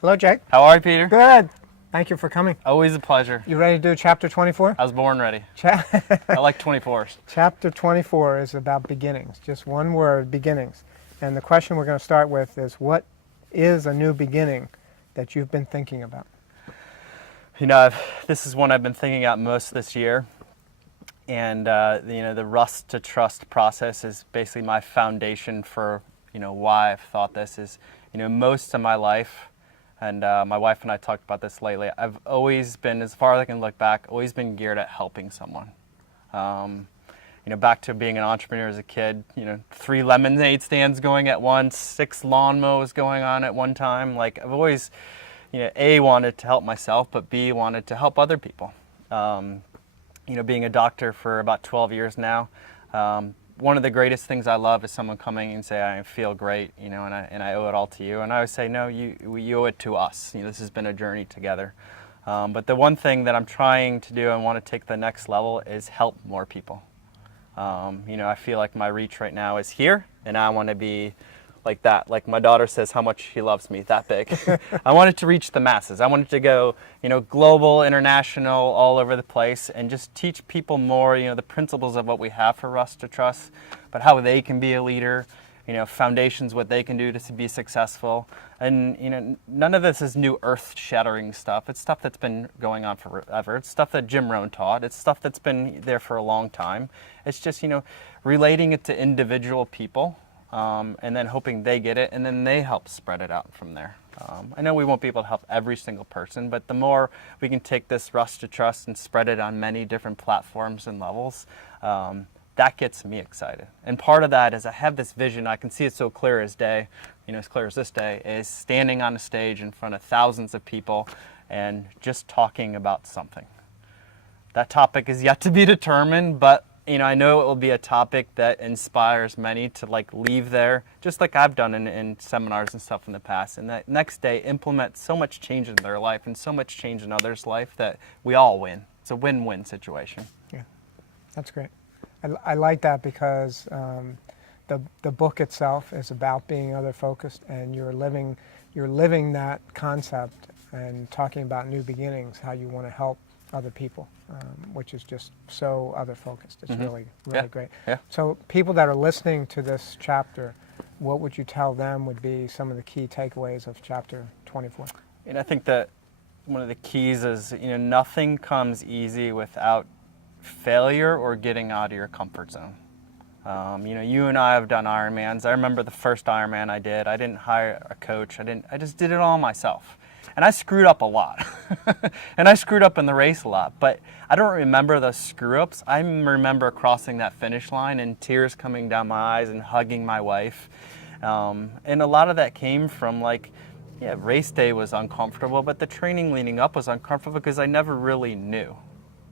Hello, Jake. How are you, Peter? Good. Thank you for coming. Always a pleasure. You ready to do chapter 24? I was born ready. I like 24s. Chapter 24 is about beginnings. Just one word, beginnings. And the question we're going to start with is, what is a new beginning that you've been thinking about? You know, this is one I've been thinking about most this year. And, the Rust to Trust process is basically my foundation for, why I've thought this is, most of my life, and my wife and I talked about this lately, I've always been, as far as I can look back, always been geared at helping someone. Back to being an entrepreneur as a kid, 3 lemonade stands going at once, 6 lawn mows going on at one time. Like, I've always, A, wanted to help myself, but B, wanted to help other people. Being a doctor for about 12 years now, one of the greatest things I love is someone coming and say, I feel great, and I owe it all to you. And I always say, no, you owe it to us. This has been a journey together. But the one thing that I'm trying to do and want to take the next level is help more people. I feel like my reach right now is here, and I want to be like that. Like my daughter says how much she loves me, that big. I want it to reach the masses. I want it to go, global, international, all over the place, and just teach people more, the principles of what we have for Rust to Trust, but how they can be a leader, foundations, what they can do to be successful. And, none of this is new earth-shattering stuff. It's stuff that's been going on forever. It's stuff that Jim Rohn taught. It's stuff that's been there for a long time. It's just, relating it to individual people, and then hoping they get it, and then they help spread it out from there. I know we won't be able to help every single person, but the more we can take this Rust to Trust and spread it on many different platforms and levels, that gets me excited. And part of that is I have this vision, I can see it so clear as day, as clear as this day, is standing on a stage in front of thousands of people and just talking about something. That topic is yet to be determined, but I know it will be a topic that inspires many to leave there, just like I've done in seminars and stuff in the past, and that next day implement so much change in their life and so much change in others' life that we all win. It's a win-win situation. Yeah, that's great. I like that because the book itself is about being other focused, and you're living that concept and talking about new beginnings, how you want to help other people, which is just so other focused. It's really great. Yeah. So people that are listening to this chapter, what would you tell them would be some of the key takeaways of chapter 24? And I think that one of the keys is, nothing comes easy without failure or getting out of your comfort zone. You and I have done Ironmans. I remember the first Ironman I did. I didn't hire a coach. I just did it all myself. And I screwed up a lot. And I screwed up in the race a lot. But I don't remember those screw-ups. I remember crossing that finish line and tears coming down my eyes and hugging my wife. And a lot of that came from race day was uncomfortable, but the training leading up was uncomfortable because I never really knew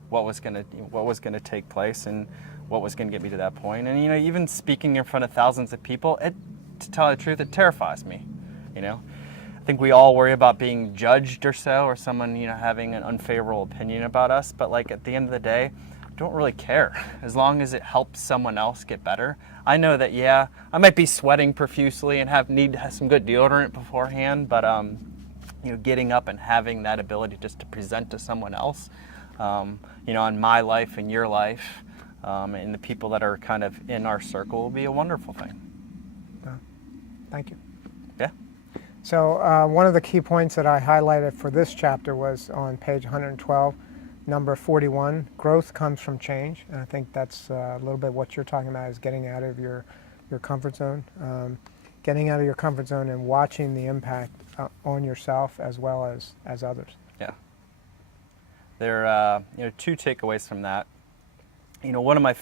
what was gonna take place and what was gonna get me to that point. And even speaking in front of thousands of people, to tell the truth, it terrifies me. I think we all worry about being judged or someone having an unfavorable opinion about us. But at the end of the day, I don't really care as long as it helps someone else get better. I know that I might be sweating profusely and need to have some good deodorant beforehand, but getting up and having that ability just to present to someone else, on my life and your life, and the people that are kind of in our circle will be a wonderful thing. Thank you. Yeah. So one of the key points that I highlighted for this chapter was on page 112, number 41, growth comes from change. And I think that's a little bit what you're talking about, is getting out of your comfort zone. Getting out of your comfort zone and watching the impact on yourself as well as others. Yeah. There are 2 takeaways from that. One of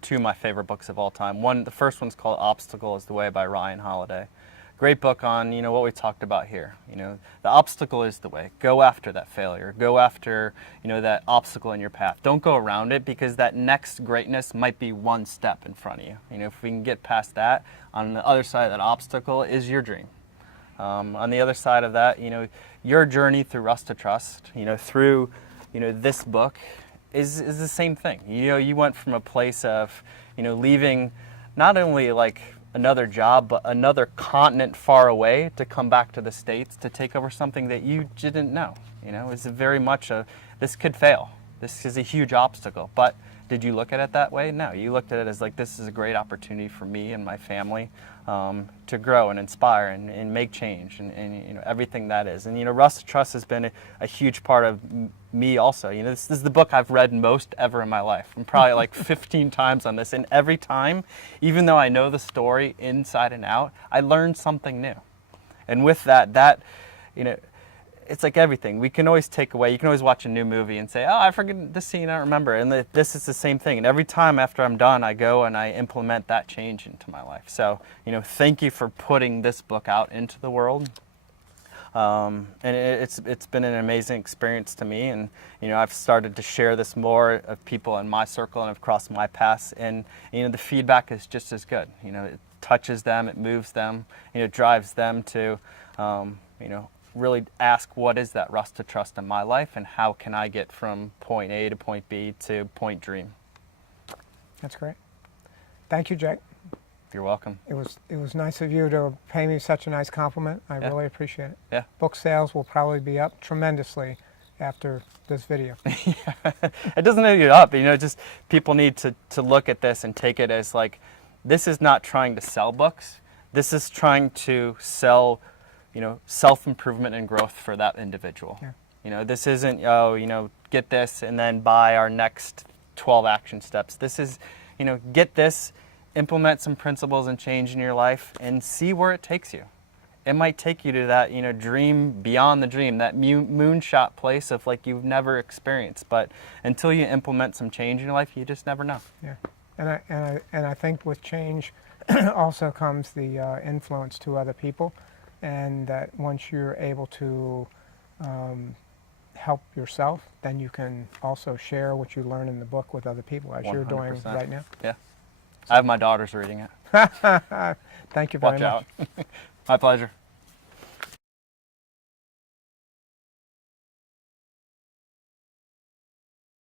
two of my favorite books of all time. The first one's called Obstacle is the Way by Ryan Holiday. Great book on, what we talked about here. The obstacle is the way. Go after that failure. Go after, that obstacle in your path. Don't go around it, because that next greatness might be one step in front of you. If we can get past that, on the other side of that obstacle is your dream. On the other side of that, your journey through Rust to Trust, through, this book is the same thing. You went from a place of, leaving not only another job, but another continent far away to come back to the States to take over something that you didn't know. You know, it's very much this could fail. This is a huge obstacle. But did you look at it that way? No, you looked at it as like, this is a great opportunity for me and my family to grow and inspire and make change and you know, everything that is. And you know, Rust to Trust has been a huge part of me also. You know, this is the book I've read most ever in my life. I'm probably like 15 times on this, and every time, even though I know the story inside and out, I learned something new. And with that, you know, it's like everything. We can always take away. You can always watch a new movie and say, oh, I forget this scene, I don't remember. And this is the same thing. And every time after I'm done, I go and I implement that change into my life. So, you know, thank you for putting this book out into the world. And it's been an amazing experience to me. And, you know, I've started to share this more of people in my circle and across my paths. And, you know, the feedback is just as good. You know, it touches them, it moves them, you know, drives them to, you know, really ask, what is that Rust to Trust in my life, and how can I get from point A to point B to point dream? That's great. Thank you, Jake. You're welcome. It was nice of you to pay me such a nice compliment. I really appreciate it. Yeah. Book sales will probably be up tremendously after this video. It doesn't need to up, you know, just people need to look at this and take it as like, this is not trying to sell books. This is trying to sell, you know, self-improvement and growth for that individual. Yeah. You know, this isn't, oh, you know, get this and then buy our next 12 action steps. This is, you know, get this, implement some principles and change in your life, and see where it takes you. It might take you to that, you know, dream beyond the dream, that moonshot place of like you've never experienced. But until you implement some change in your life, you just never know. Yeah, and I think with change also comes the influence to other people. And that once you're able to help yourself, then you can also share what you learn in the book with other people, as you're doing 100%. right now. Yeah. I have my daughters reading it. Thank you very Watch much. out. My pleasure.